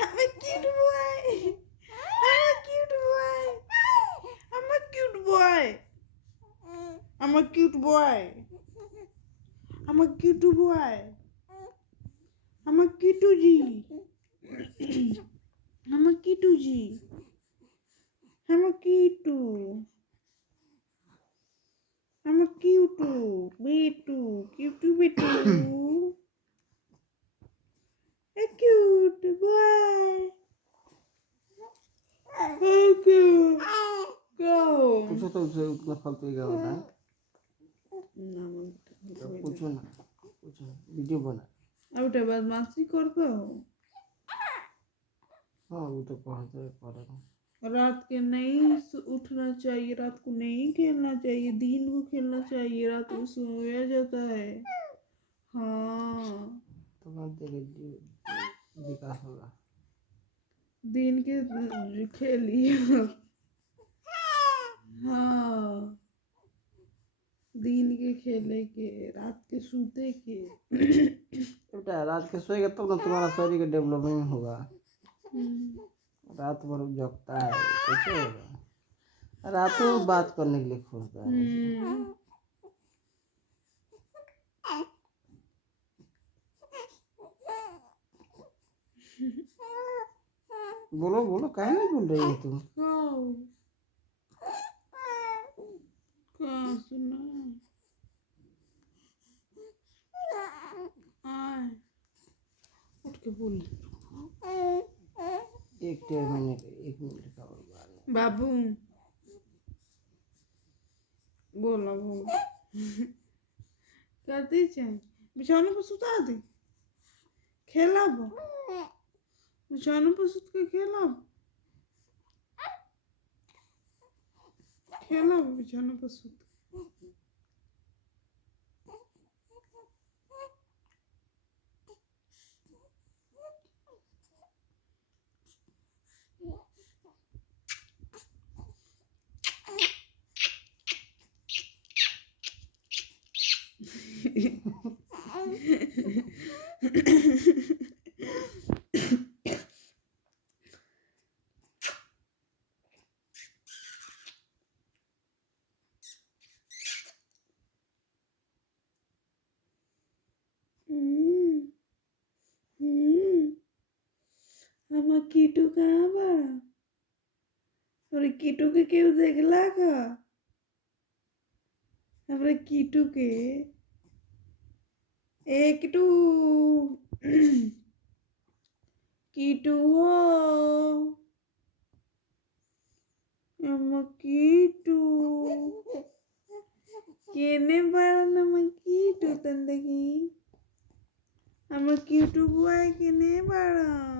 I'm a cute boy. I'm a cute boy. I'm a cute boy. I'm a cute boy. I'm a cute boy. I'm a cutie. I'm a cutie. I'm a cute. I'm a cute. Betu. Cute betu. A cute boy. Okay. Go. पूछो तो उसे उतना फालतू ही क्या होता है तो ना पूछो ना पूछो वीडियो बना अब बदमाशी करते हो हाँ वो तो कहते हैं करेगा रात के नहीं उठना चाहिए रात को नहीं खेलना चाहिए दिन को खेलना चाहिए रात को सोया जाता है हाँ तो मैं तेरे विकास होगा दिन के खेलिए हाँ दिन के खेले के रात के सूते के बेटा रात के सोएगा तब ना तुम्हारा शरीर का डेवलपमेंट होगा रात भर जगता है कैसे होगा रात में बात करने के लिए खोजता है बोलो बोलो काहे नहीं बोल रही है तुम कहाँ सुना आए उठ के बोल एक 1.5 मिनट का और बात बाबू बोलो बोल करती चाहिए बिछौने पर सुता दे खेला बो बिछौने पर सुत के खेला बिछौने पर सुत हम कीटू कहाँ बड़ा और कीटू के क्यों देखला का हमारे कीटू के एक टू कीटू हो हम कीटू केने बड़ा नम कीटू तंदगी हम कीटू बुआ केने बड़ा